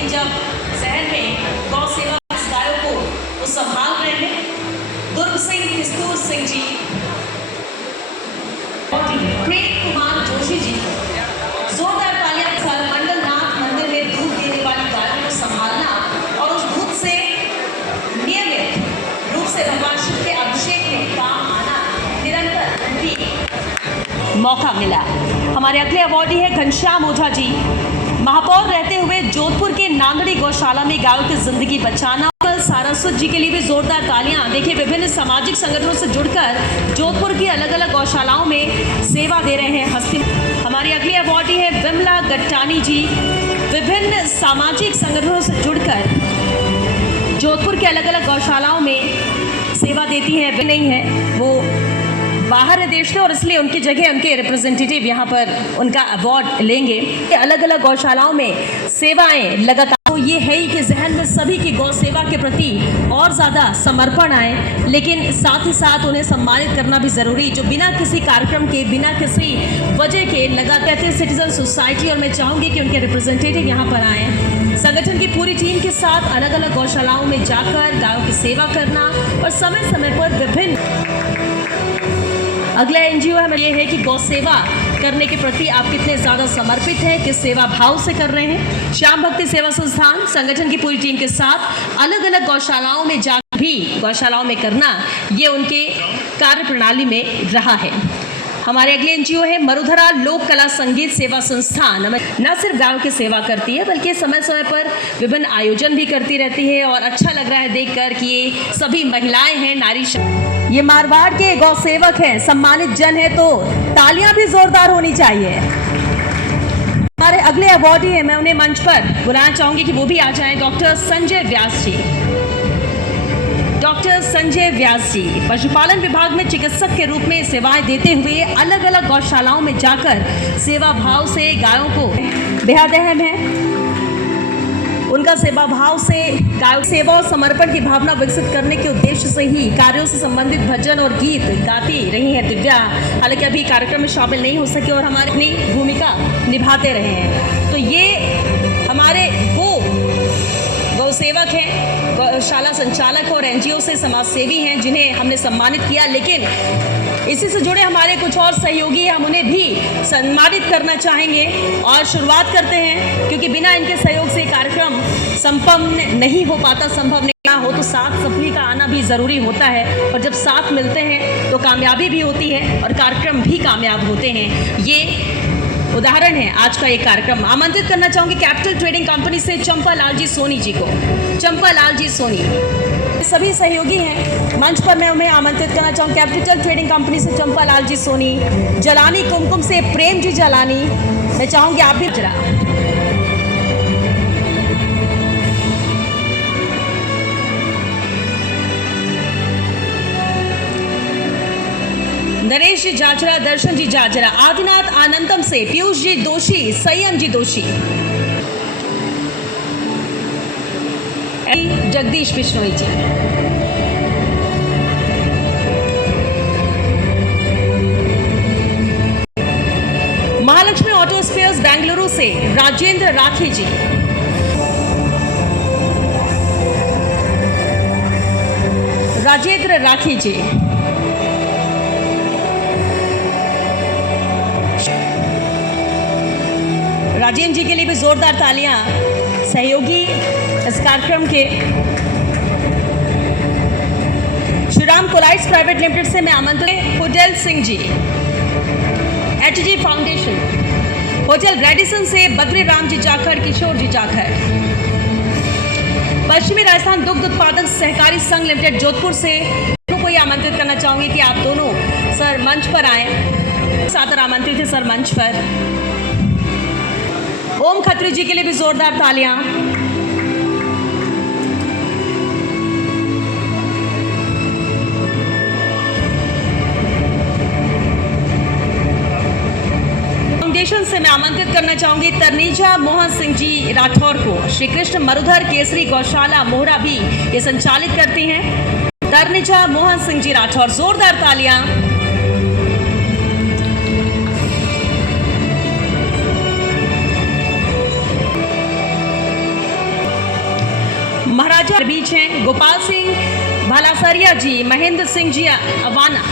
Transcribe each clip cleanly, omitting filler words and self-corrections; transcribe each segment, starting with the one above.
लेकिन जब शहर में गौ सेवा गायों को वो संभाल रहे हैं दुर्ग सिंह, किस्तूर सिंह जी, प्रेम कुमार जोशी जी, जोरदार तालियां। मंडल नाथ मंदिर में दूध देने वाली गायों को संभालना और उस दूध से नियमित रूप से भगवान शिव के अभिषेक में काम आना निरंतर भी मौका मिला। हमारे अगले अवॉर्डी है घनश्याम ओझा जी, महापौर रहते हुए जोधपुर के नांदड़ी गौशाला में गायों की जिंदगी बचाना। सारस्वत जी के लिए भी जोरदार तालियां। देखिए, विभिन्न सामाजिक संगठनों से जुड़कर जोधपुर की अलग अलग गौशालाओं में सेवा दे रहे हैं हस्ती। हमारी अगली अवॉर्डी है विमला गट्टानी जी, विभिन्न सामाजिक संगठनों से जुड़कर जोधपुर के अलग अलग गौशालाओं में सेवा देती है। वे नहीं है, वो बाहर देश थे और इसलिए उनकी जगह उनके रिप्रेजेंटेटिव यहाँ पर उनका अवार्ड लेंगे। अलग अलग गौशालाओं में सेवाएं लगातार, तो ये है ही कि जहन में सभी की गौ सेवा के प्रति और ज़्यादा समर्पण आए, लेकिन साथ ही साथ उन्हें सम्मानित करना भी ज़रूरी, जो बिना किसी कार्यक्रम के, बिना किसी वजह के लगातार सिटीजन सोसाइटी। और मैं चाहूँगी कि उनके रिप्रेजेंटेटिव यहाँ पर आएँ, संगठन की पूरी टीम के साथ अलग अलग गौशालाओं में जाकर गायों की सेवा करना और समय समय पर विभिन्न। अगला एनजीओ है ये है कि गौ सेवा करने के प्रति आप कितने ज़्यादा समर्पित हैं, किस सेवा भाव से कर रहे हैं। श्याम भक्ति सेवा संस्थान संगठन की पूरी टीम के साथ अलग अलग गौशालाओं में जाकर भी गौशालाओं में करना, ये उनके कार्य प्रणाली में रहा है। हमारे अगले एनजीओ है मरुधरा लोक कला संगीत सेवा संस्थान। न सिर्फ गायों की सेवा करती है बल्कि समय समय पर विभिन्न आयोजन भी करती रहती है और अच्छा लग रहा है देखकर कि ये सभी महिलाएं हैं, नारी। ये मारवाड़ के गौ सेवक हैं, सम्मानित जन है, तो तालियां भी जोरदार होनी चाहिए। हमारे अगले अवॉर्डी है, मैं उन्हें मंच पर बुलाना चाहूंगी कि वो भी आ जाएं। डॉक्टर संजय व्यास जी, डॉक्टर संजय व्यास जी पशुपालन विभाग में चिकित्सक के रूप में सेवाएं देते हुए अलग अलग गौशालाओं में जाकर सेवा भाव से गायों को बेहद अहम है। उनका सेवा भाव से गायों सेवा और समर्पण की भावना विकसित करने के उद्देश्य से ही कार्यों से संबंधित भजन और गीत गाती रही हैं दिव्या। हालांकि अभी कार्यक्रम में शामिल नहीं हो सके और हमारी अपनी भूमिका निभाते रहे हैं। तो ये हमारे वो गौ सेवक हैं, गौशाला संचालक और एनजीओ से समाज सेवी हैं जिन्हें हमने सम्मानित किया, लेकिन इसी से जुड़े हमारे कुछ और सहयोगी हम उन्हें भी सम्मानित करना चाहेंगे। और शुरुआत करते हैं, क्योंकि बिना इनके सहयोग से कार्यक्रम संपन्न नहीं हो पाता, संभव नहीं हो, तो साथ सभी का आना भी ज़रूरी होता है। और जब साथ मिलते हैं तो कामयाबी भी होती है और कार्यक्रम भी कामयाब होते हैं। ये उदाहरण है आज का एक कार्यक्रम। आमंत्रित करना चाहूँगी कैपिटल ट्रेडिंग कंपनी से चंपा लाल जी सोनी जी को। चंपा लाल जी सोनी सभी सहयोगी हैं, मंच पर मैं उन्हें आमंत्रित करना चाहूँ। कैपिटल ट्रेडिंग कंपनी से चंपा लाल जी सोनी, जलानी कुमकुम से प्रेम जी जलानी, मैं चाहूँगी आप भी जरा। नरेश जी जाजरा, दर्शन जी जाजरा, आदिनाथ आनंदम से पीयूष जी दोषी, संयम जी दोषी, जगदीश बिश्नोई जी, महालक्ष्मी ऑटो स्पेयर्स बेंगलुरु से राजेंद्र राठी जी, राजेंद्र राठी जी, राजेंद्र जी के लिए भी जोरदार तालियां। सहयोगी इस कार्यक्रम के श्रीराम कोलाइट्स प्राइवेट लिमिटेड से मैं आमंत्रित hotel Singh ji, Hg foundation, hotel Radisson से बद्री राम जी जाखड़, किशोर जी जाखड़, पश्चिमी राजस्थान दुग्ध उत्पादक सहकारी संघ लिमिटेड जोधपुर से को ये आमंत्रित करना चाहूंगी कि आप दोनों सर मंच पर आए। सादर आमंत्रित थे सर मंच पर। ओम खत्री जी के लिए भी जोरदार तालियां। फाउंडेशन से मैं आमंत्रित करना चाहूंगी तरनीजा मोहन सिंह जी राठौर को। श्री कृष्ण मरुधर केसरी गौशाला मोहरा भी ये संचालित करती हैं। तरनीजा मोहन सिंह जी राठौर, जोरदार तालियां। महाराजा के बीच हैं गोपाल सिंह भालासरिया जी, महेंद्र सिंह जी अवाना।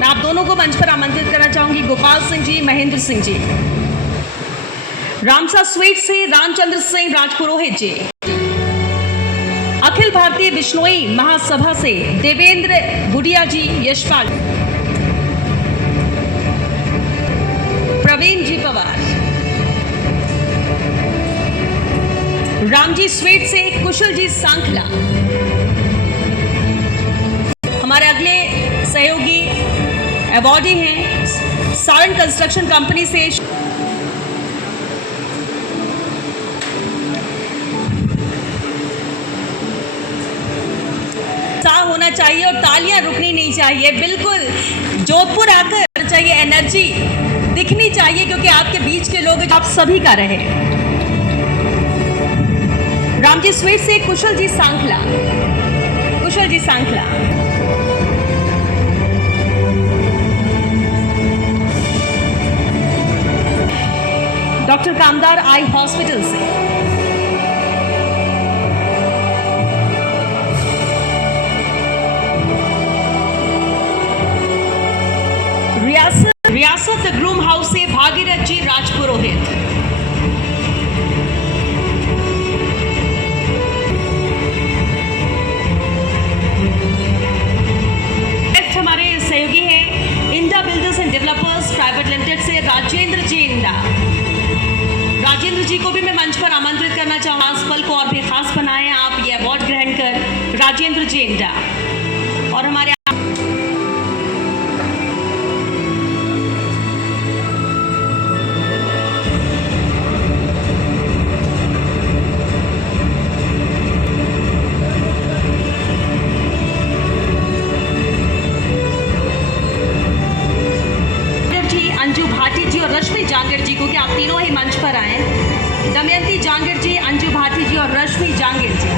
मैं आप दोनों को मंच पर आमंत्रित करना चाहूंगी, गोपाल सिंह जी, महेंद्र सिंह जी। रामसा स्वीट से रामचंद्र सिंह राजपुरोहित जी। अखिल भारतीय बिश्नोई महासभा से देवेंद्र गुड़िया जी, यशपाल, प्रवीण जी पवार। रामजी स्वीट से कुशल जी सांखला। हमारे अगले सहयोगी अवॉर्डी हैं सारण कंस्ट्रक्शन कंपनी से होना चाहिए और तालियां रुकनी नहीं चाहिए। बिल्कुल जोधपुर आकर चाहिए, एनर्जी दिखनी चाहिए, क्योंकि आपके बीच के लोग आप सभी का रहे। रामजी स्वीट से कुशल जी सांखला, कुशल जी सांखला। डॉक्टर कामदार आई हॉस्पिटल से रियासत ग्रूम हाउस से भागीरथ जी राजपुरोहित। हमारे सहयोगी हैं इंडा builders and developers private limited से राजेंद्र जी इंडा। राजेंद्र जी को भी मैं मंच पर आमंत्रित करना चाहूँगा, इस पल को और भी खास बनाएं आप ये अवार्ड ग्रहण कर। राजेंद्र जी इंडा। और हमारे अंजू भाटी जी और रश्मि जांगिड़ जी को कि आप तीनों ही मंच पर आए। दमयंती जांगिड़ जी, अंजू भाटी जी और रश्मि जांगिड़ जी।